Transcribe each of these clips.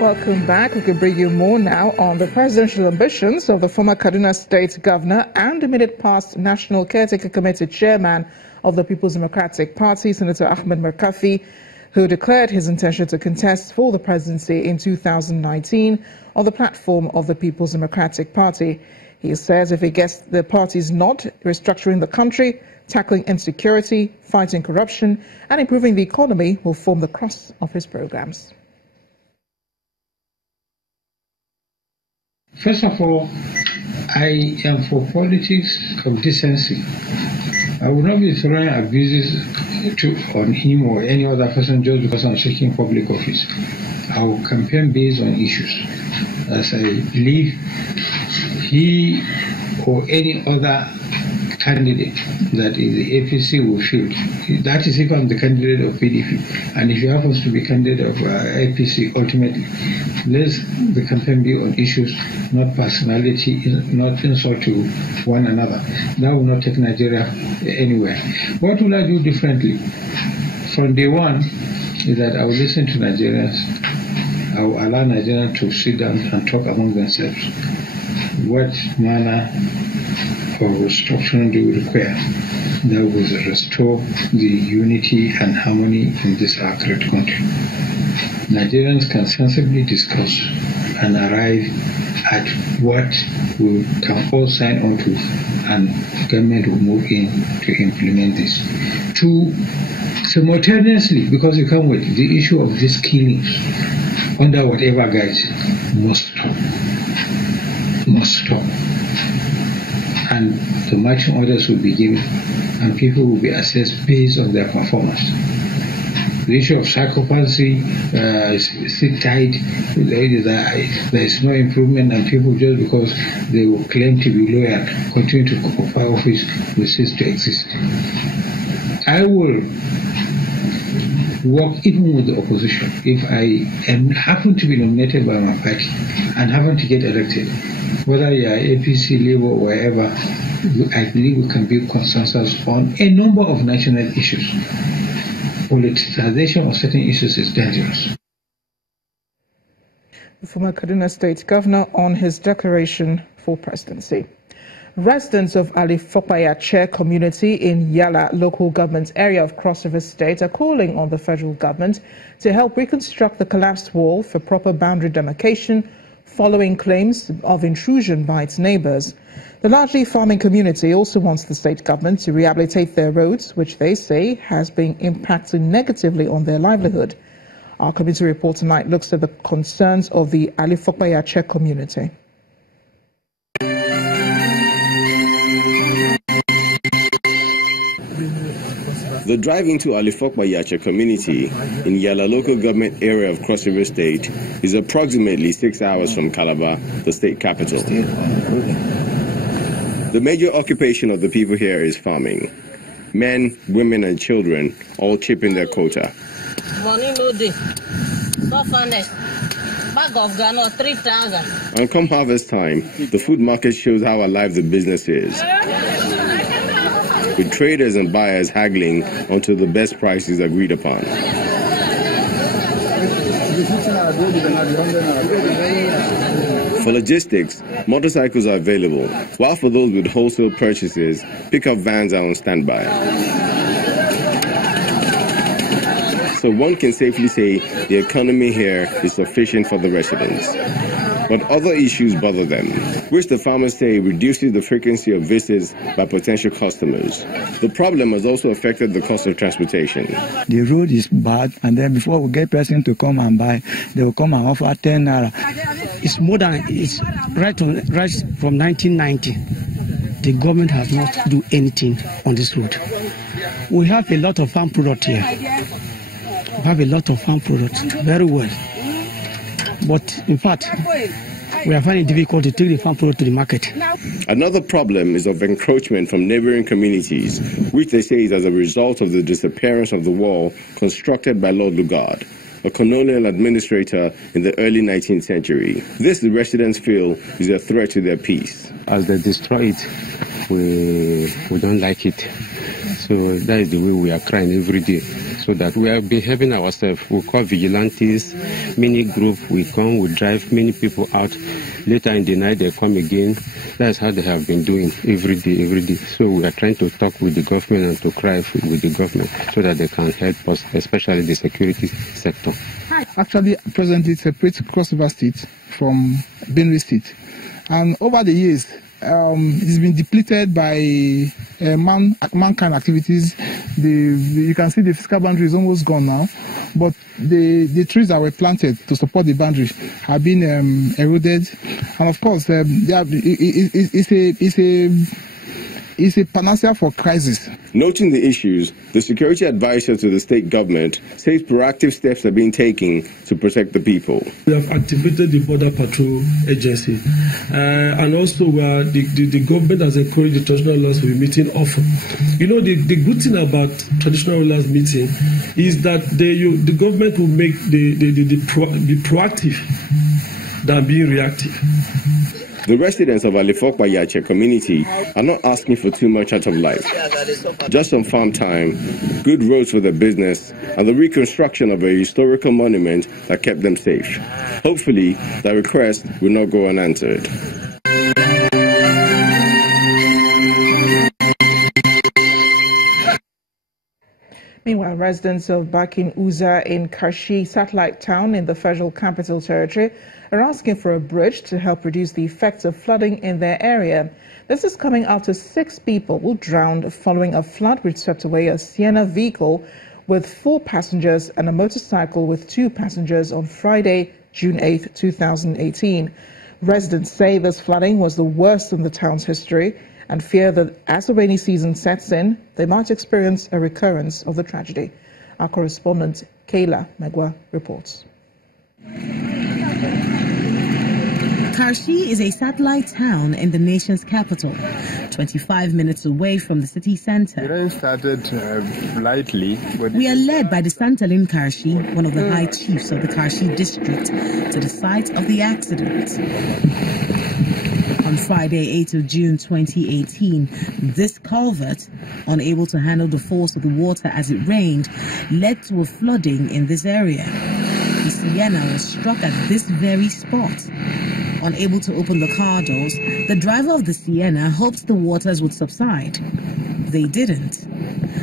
Welcome back. We can bring you more now on the presidential ambitions of the former Kaduna State Governor and immediate past National Caretaker Committee Chairman of the People's Democratic Party, Senator Ahmed Makarfi, who declared his intention to contest for the presidency in 2019 on the platform of the People's Democratic Party. He says if he gets the party's nod, restructuring the country, tackling insecurity, fighting corruption, and improving the economy will form the crux of his programs. First of all, I am for politics of decency. I will not be throwing abuses on him or any other person just because I'm seeking public office. I will campaign based on issues. As I believe he or any other candidate that is the APC will field. That is if I'm the candidate of PDP. And if he happens to be candidate of APC, ultimately, let the campaign be on issues, not personality, not insult to one another. That will not take Nigeria anywhere. What will I do differently? From day one, is that I will listen to Nigerians. I will allow Nigerians to sit down and talk among themselves. What manner of restructuring do we require that will restore the unity and harmony in this our great country? Nigerians can sensibly discuss and arrive at what we can all sign on to, and government will move in to implement this. Two, simultaneously, because you can't wait, the issue of these killings under whatever guise must stop. Must stop. And the marching orders will be given, and people will be assessed based on their performance. The issue of psychopathy, sit tight, there is no improvement, and people just because they will claim to be loyal, continue to occupy office, will cease to exist. I will work even with the opposition. If I happen to be nominated by my party and happen to get elected, whether you are APC, Labour, or wherever, I believe we can build consensus on a number of national issues. Politicization of certain issues is dangerous. The former Kaduna State Governor on his declaration for presidency. Residents of Alifokpa Yache community in Yala local government area of Cross River State are calling on the federal government to help reconstruct the collapsed wall for proper boundary demarcation following claims of intrusion by its neighbors. The largely farming community also wants the state government to rehabilitate their roads, which they say has been impacting negatively on their livelihood. Our community report tonight looks at the concerns of the Alifokpa Yache community. The drive into Alifokpa Yache community in Yala local government area of Cross River State is approximately 6 hours from Calabar, the state capital. The major occupation of the people here is farming. Men, women and children all chip in their quota. Money no day. Bag of Kano 3,000. And come harvest time, the food market shows how alive the business is, with traders and buyers haggling onto the best prices agreed upon. For logistics, motorcycles are available, while for those with wholesale purchases, pickup vans are on standby. So one can safely say the economy here is sufficient for the residents. But other issues bother them, which the farmers say reduces the frequency of visits by potential customers. The problem has also affected the cost of transportation. The road is bad, and then before we get person to come and buy, they will come and offer 10 naira. It's more than, it's right from 1990. The government has not do anything on this road. We have a lot of farm product here. We have a lot of farm products, very well. But in fact, we are finding it difficult to take the farm product to the market. Another problem is of encroachment from neighboring communities, which they say is as a result of the disappearance of the wall constructed by Lord Lugard, a colonial administrator in the early 19th century. This, the residents feel, is a threat to their peace. As they destroy it, we don't like it. So that is the way we are crying every day. so that we are behaving ourselves. We call vigilantes, mini group, we come, we drive many people out. Later in the night, they come again. That's how they have been doing every day. So we are trying to talk with the government and to cry with the government so that they can help us, especially the security sector. Actually, presently, it separates Cross River State from Benue State. And over the years, it's been depleted by mankind activities. You can see the physical boundary is almost gone now, but the trees that were planted to support the boundary have been eroded, and of course, it's a panacea for crisis. Noting the issues, the security advisor to the state government says proactive steps are being taken to protect the people. We have activated the Border Patrol Agency, and also the government has encouraged the traditional rulers to be meeting often. You know, the good thing about traditional rulers meeting is that the government will make be proactive than being reactive. The residents of Alifokpa Yache community are not asking for too much out of life. Just some farm time, good roads for their business, and the reconstruction of a historical monument that kept them safe. Hopefully, that request will not go unanswered. Meanwhile, residents of Bakin Uza in Karshi satellite town in the Federal Capital Territory are asking for a bridge to help reduce the effects of flooding in their area. This is coming after 6 people were drowned following a flood which swept away a Sienna vehicle with 4 passengers and a motorcycle with 2 passengers on Friday, June 8, 2018. Residents say this flooding was the worst in the town's history and fear that as the rainy season sets in, they might experience a recurrence of the tragedy. Our correspondent, Kayla Megwa, reports. Karshi is a satellite town in the nation's capital, 25 minutes away from the city center. The rain started lightly. We are led by the Santalin Karshi, one of the high chiefs of the Karshi district, to the site of the accident. On Friday, 8th of June 2018, this culvert, unable to handle the force of the water as it rained, led to a flooding in this area. The Sienna was struck at this very spot. Unable to open the car doors, the driver of the Sienna hoped the waters would subside. They didn't.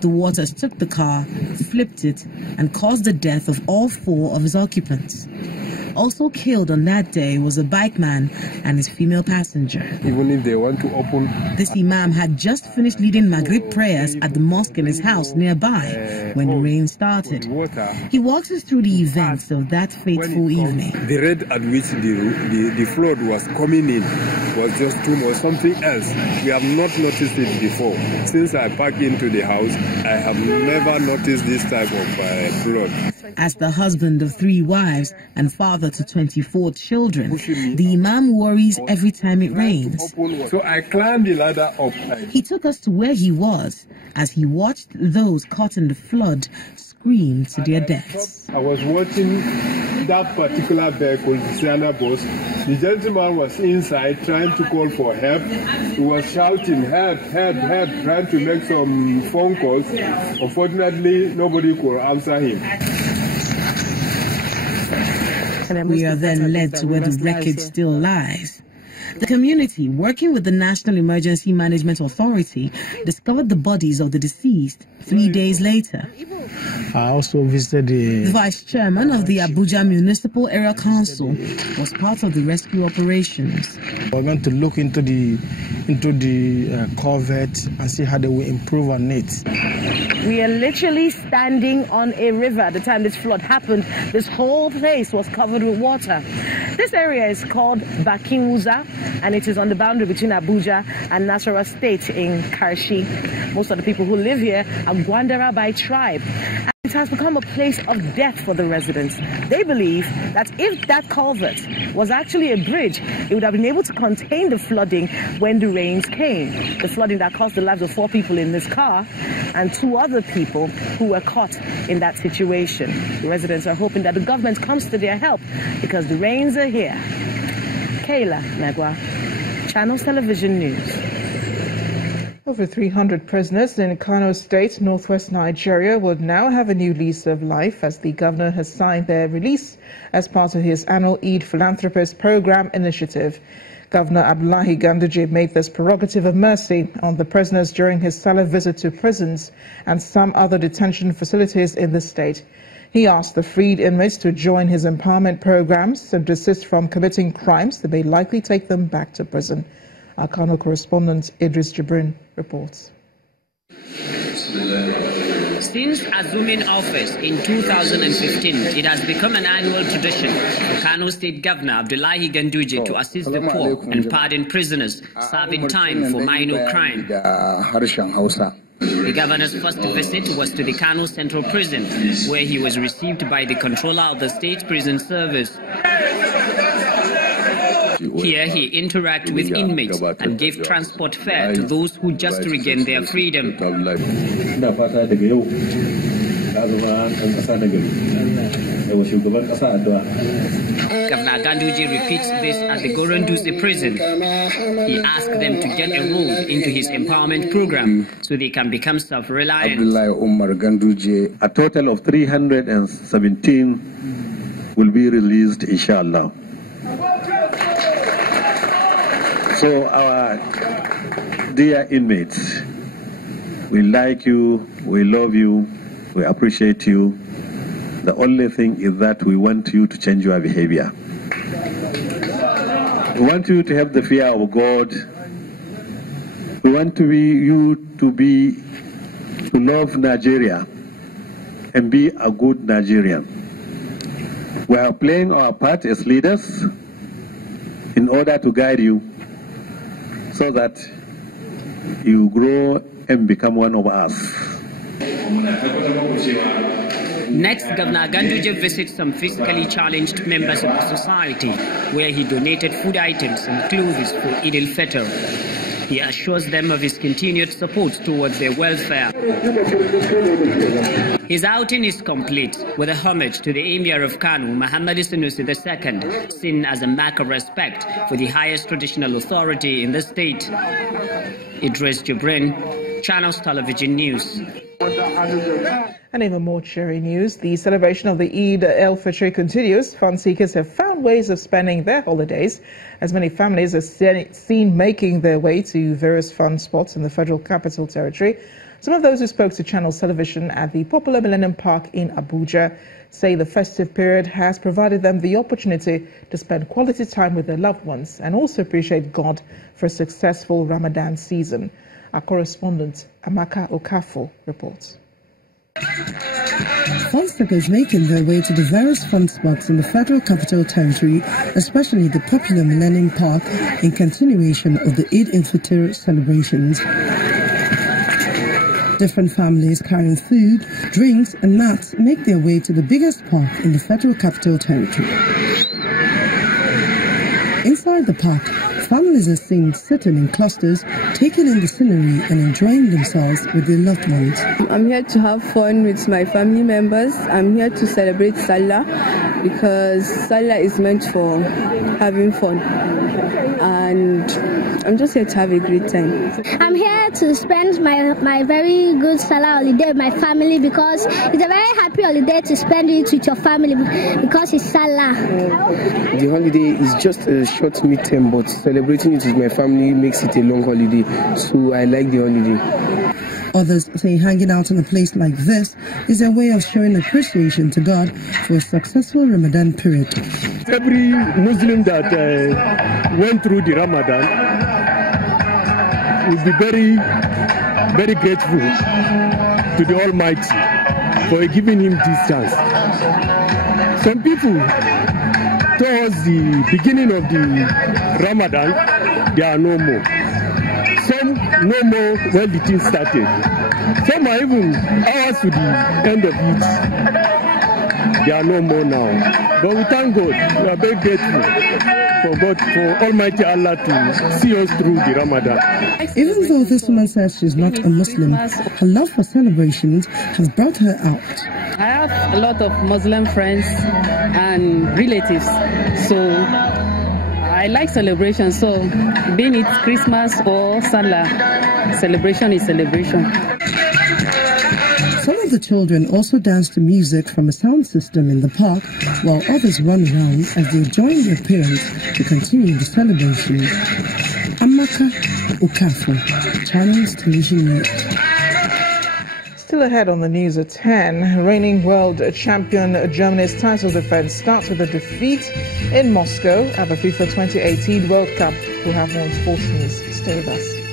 The waters took the car, flipped it, and caused the death of all 4 of its occupants. Also killed on that day was a bikeman and his female passenger. Even if they want to open... This imam had just finished leading Maghrib prayers at the mosque in his house nearby when the rain started. He walks us through the events of that fateful evening. The rate at which the flood was coming in was just too much, something else. We have not noticed it before. Since I parked into the house, I have never noticed this type of flood. As the husband of 3 wives and father to 24 children, the imam worries every time it rains. So I climbed the ladder up. He took us to where he was as he watched those caught in the flood scream to their deaths. I was watching that particular vehicle, the Sienna bus. The gentleman was inside trying to call for help. He was shouting, help, help, help, trying to make some phone calls. Unfortunately, nobody could answer him. We are then led to where the wreckage still lies. The community, working with the National Emergency Management Authority, discovered the bodies of the deceased 3 days later. I also visited the vice chairman of the Abuja Municipal Area Council was part of the rescue operations. We're going to look into the culvert and see how they will improve on it. We are literally standing on a river at the time this flood happened. This whole place was covered with water. This area is called Bakin Uza, and it is on the boundary between Abuja and Nasarawa State in Karshi. Most of the people who live here are Gwandara by tribe. And it has become a place of death for the residents. They believe that if that culvert was actually a bridge, it would have been able to contain the flooding when the rains came. The flooding that cost the lives of 4 people in this car and 2 other people who were caught in that situation. The residents are hoping that the government comes to their help because the rains are here. Kayla Megwa, Channels Television News. Over 300 prisoners in Kano State, northwest Nigeria, would now have a new lease of life as the governor has signed their release as part of his annual Eid Philanthropist Program initiative. Governor Abdullahi Ganduje made this prerogative of mercy on the prisoners during his Salah visit to prisons and some other detention facilities in the state. He asked the freed inmates to join his empowerment programs and desist from committing crimes that may likely take them back to prison. Our Kano correspondent Idris Jibrin reports. Since assuming office in 2015, it has become an annual tradition for Kano State Governor Abdullahi Ganduje to assist the poor and pardon prisoners serving time for minor crime. The governor's first visit was to the Kano Central Prison, where he was received by the controller of the state prison service. Here he interacted with inmates and gave transport fare to those who just regained their freedom. Governor Ganduje repeats this at the Goronduse prison. He asked them to get enrolled into his empowerment program so they can become self-reliant. A total of 317 will be released, inshallah. So our dear inmates, we like you, we love you, we appreciate you. The only thing is that we want you to change your behavior. We want you to have the fear of God. We want you to love Nigeria and be a good Nigerian. We are playing our part as leaders in order to guide you so that you grow and become one of us. Next, Governor Ganduje visits some physically challenged members of the society, where he donated food items and clothes for Eid-el-Fitr. He assures them of his continued support towards their welfare. His outing is complete with a homage to the Emir of Kano, Muhammad Sanusi II, seen as a mark of respect for the highest traditional authority in the state. Idris Jibrin, Channels Television News. And even more cheery news, the celebration of the Eid-el-Fitr continues. Fun seekers have found ways of spending their holidays, as many families are seen making their way to various fun spots in the Federal Capital Territory. Some of those who spoke to Channels Television at the popular Millennium Park in Abuja say the festive period has provided them the opportunity to spend quality time with their loved ones and also appreciate God for a successful Ramadan season. Our correspondent Amaka Okafor reports. Fun seekers making their way to the various fun spots in the Federal Capital Territory, especially the popular Millennium Park, in continuation of the Eid-el-Fitr celebrations. Different families carrying food, drinks and mats make their way to the biggest park in the Federal Capital Territory. Inside the park, families are seen sitting in clusters, taking in the scenery and enjoying themselves with their loved ones. I'm here to have fun with my family members. I'm here to celebrate Salah because Salah is meant for having fun. And I'm just here to have a great time. I'm here to spend my very good Salah holiday with my family because it's a very happy holiday to spend it with your family because it's Salah. The holiday is just a short midterm, but celebrating it with my family makes it a long holiday, so I like the holiday. Others say hanging out in a place like this is a way of showing appreciation to God for a successful Ramadan period. Every Muslim that went through the Ramadan will be very, very grateful to the Almighty for giving him this chance. Some people, towards the beginning of the Ramadan, there are no more. Some no more when the thing started. Some are even hours to the end of it. They are no more now. But we thank God. We are very grateful for God, for Almighty Allah to see us through the Ramadan. Even though this woman says she's not a Muslim, her love for celebrations has brought her out. I have a lot of Muslim friends and relatives, so I like celebration, so being it Christmas or Salah, celebration is celebration. Some of the children also dance to music from a sound system in the park, while others run around as they join their parents to continue the celebration. Amaka Okafor, Channels Television News. Still ahead on the news at 10, reigning world champion Germany's title defense starts with a defeat in Moscow at the FIFA 2018 World Cup. We'll have more on sports news. Stay with us.